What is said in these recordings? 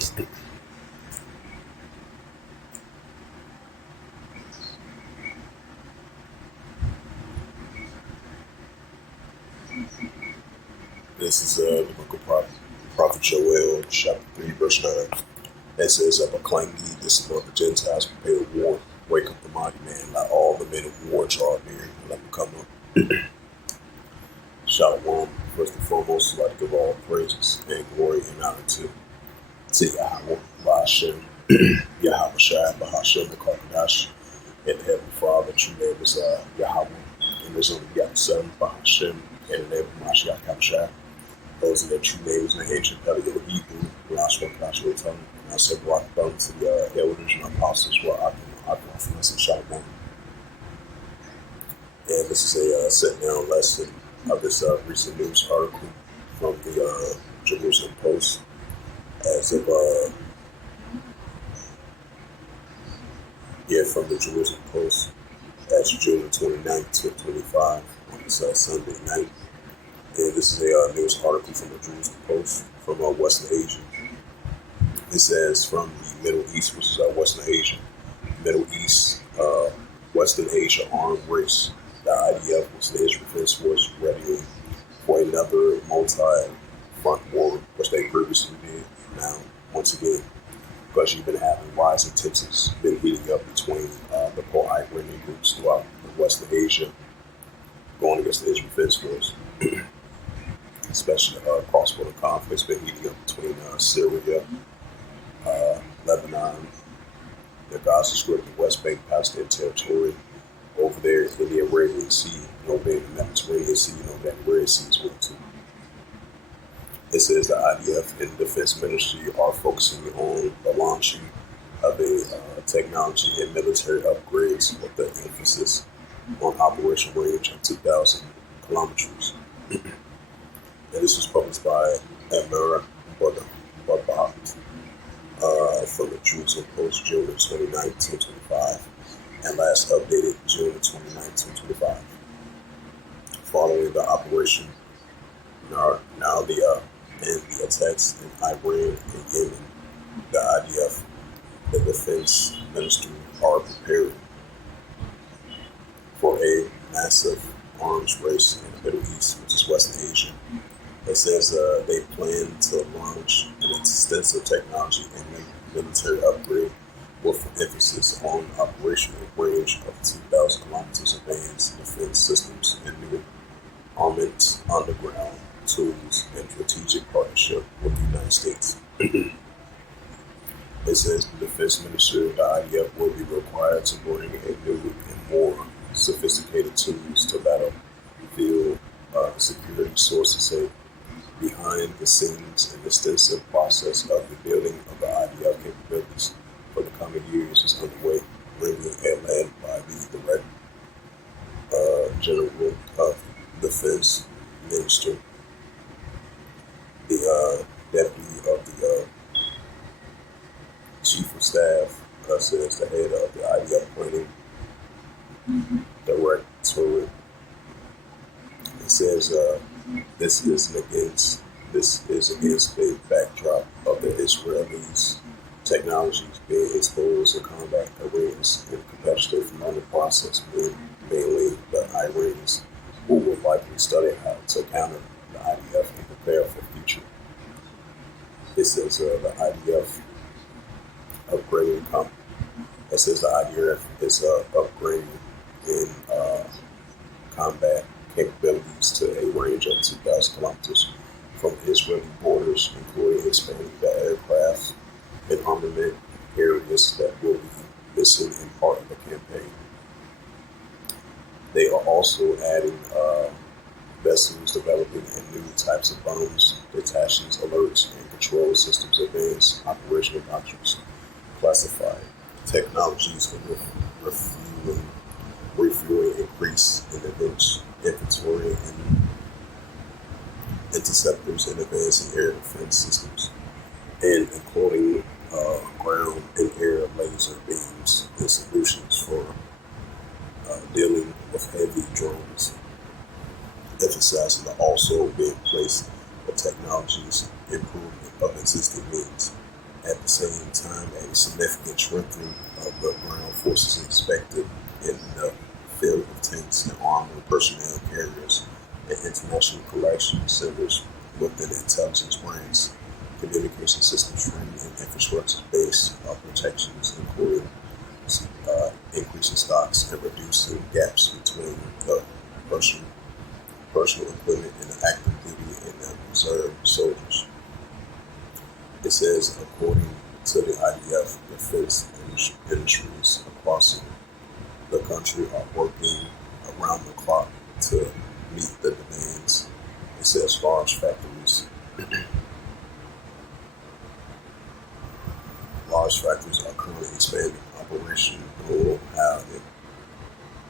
This is the book of Prophet Joel, chapter 3, verse 9. It says, proclaim ye this among the Gentiles, prepare war, wake up the mighty man, let all the men of war draw near, and let them come up. Shalom. First and foremost, I'd like to give all praises and glory and honor to Yahweh, Bahashem, Yahweh Shai, Bahashem, the Karkadash, and the Heavenly Father. True name is Yahweh, and there's only begotten Son, Bahashem, and the name of Mashiach Kabashai. Those are their true names in the ancient Paleo Hebrew, Rash Wakash Tongue. And I said, brought them to the elders and apostles where I can offer us in Shalom. And this is a sit down lesson of this recent news article from the Jerusalem Post as of from the Jerusalem Post as of June 29th, 2025 on this Sunday night. And this is a news article from the Jerusalem Post from Western Asia. It says from the Middle East, which is Western Asia, Middle East, Western Asia armed race. The IDF, which is the Israel Defense Force, ready for another multi-front war, which they previously did. Now, once again, because you've been having rising tensions been heating up between the pro-Iranian groups throughout the Western Asia, going against the Israel Defense Force. Especially cross-border conflicts been heating up between Syria, Lebanon, the Gaza Strip, the West Bank, Palestinian territory, over there in the Arabian Sea, and over in the Mediterranean Sea, and over that Red Sea as well too. It says the IDF and the Defense Ministry are focusing on the launching of a technology and military upgrades with the emphasis on operation range of 2,000 kilometers. And this was published by Amira Babat from the Jerusalem Post, June 29, 2025, and last updated June 29, 2025. Following the operation, now the attacks in Iran and Yemen, the IDF, the Defense Ministry are preparing for a massive arms race in the Middle East, which is West Asia. It says they plan to launch an extensive technology and military upgrade with emphasis on operational range of 2,000 kilometers, advanced defense systems, and new armaments, underground tools, and strategic partnership with the United States. It says the Defense Ministry of the IDF will be required to bring a new and more sophisticated tools to battlefield security sources say behind the scenes and extensive process of the building of the IDF capabilities for the coming years is underway, bringing and led by the Director General of Defense Minister, the Deputy of the Chief of Staff, says the head of the IDF planning directorate. It says this is against the backdrop of the Israelis' technologies being exposed in combat arenas and competitive from other process, mainly the Iranians, who will likely study how to counter the IDF and prepare for the future. It says the IDF upgrading. It says the IDF is upgrading in combat capabilities to a range of 2,000 kilometers from Israeli borders, including expanding the aircraft and armament areas that will be missing in part of the campaign. They are also adding vessels developing in new types of bombs, detachments, alerts, and control systems, advanced operational doctrines, classified technologies for refueling, increase in inventory and interceptors and advancing air defense systems, and including ground and air laser beams and solutions for dealing with heavy drones, emphasizing the also being placed of technologies improvement of existing means. At the same time, a significant strengthening of the ground forces is expected in the field of tanks and armored personnel carriers and international collection centers within intelligence branch, communication systems training, and infrastructure-based protections, including increasing stocks and reducing gaps between the personal, personal equipment and the active duty and the reserve soldiers. It says, according to the IDF, defense industries across the country are working around the clock to meet the demands. It says large factories are currently expanding operation goal housing.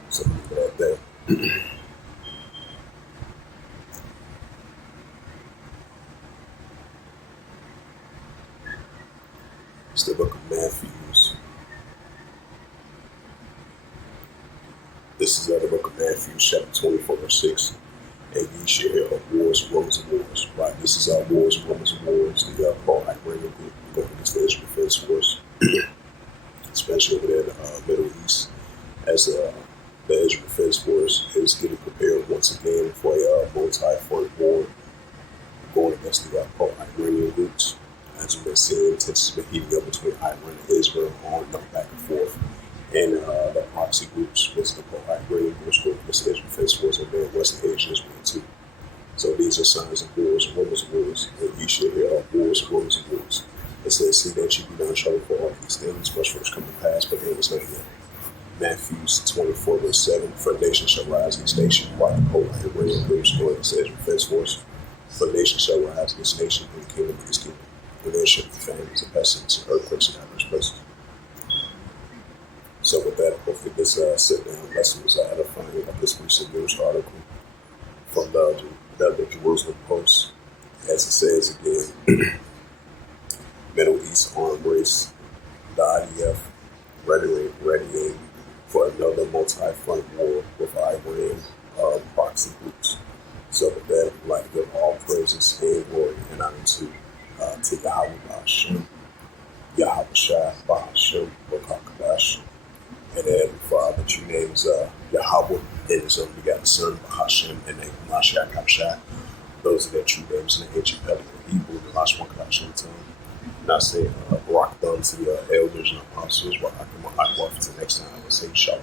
So look at that there. It's the book of Matthew. This is the book of Matthew, chapter 24, verse 6. And ye shall hear of wars, rumors of wars. Right, this is our wars, rumors of wars. The pro-Iranian group going against the Israel Defense Force, especially over there in the Middle East, as the Israel Defense Force is getting prepared once again for a multi-front war going against the pro-Iranian groups. As we've been seeing, tensions been heating up between Iran and Israel on back and forth. And the proxy groups, was the pro-Iranian groups, going against the Israel Defense Force, and then West Asia as well too. So these are signs of wars, rumors of wars, and you should hear of wars, rumors of wars. It says, see that you be not trouble for all these things, must first come to pass, but there was not yet. Matthew 24, verse 7, for nation shall rise against nation, while the pro-Iranian groups going against the Israel Defense Force. For nation shall rise against nation, and kingdom against kingdom. And there shall be famines and pestilence and earthquakes in diverse places. So with that, hopefully this sit-down lesson was edifying of this recent news article from the Jerusalem Post. As it says again, Middle East armed race, the IDF readying for another multi-front war with Iran proxy groups. So with that, I'd like to give all praises and glory and honor to Yahweh Ba'ashem, Yahweh Shai Ba'ashem, Wakakadash. And then Father, two names, Yahweh and his only begotten Son, Bahashem, and then Mashiach Habshai. Those are their true names in the ancient Pelican Hebrew, the last one Kadashim tongue. And I say, rock them to the elders and apostles, while I come up to the next time, I will say Shalom.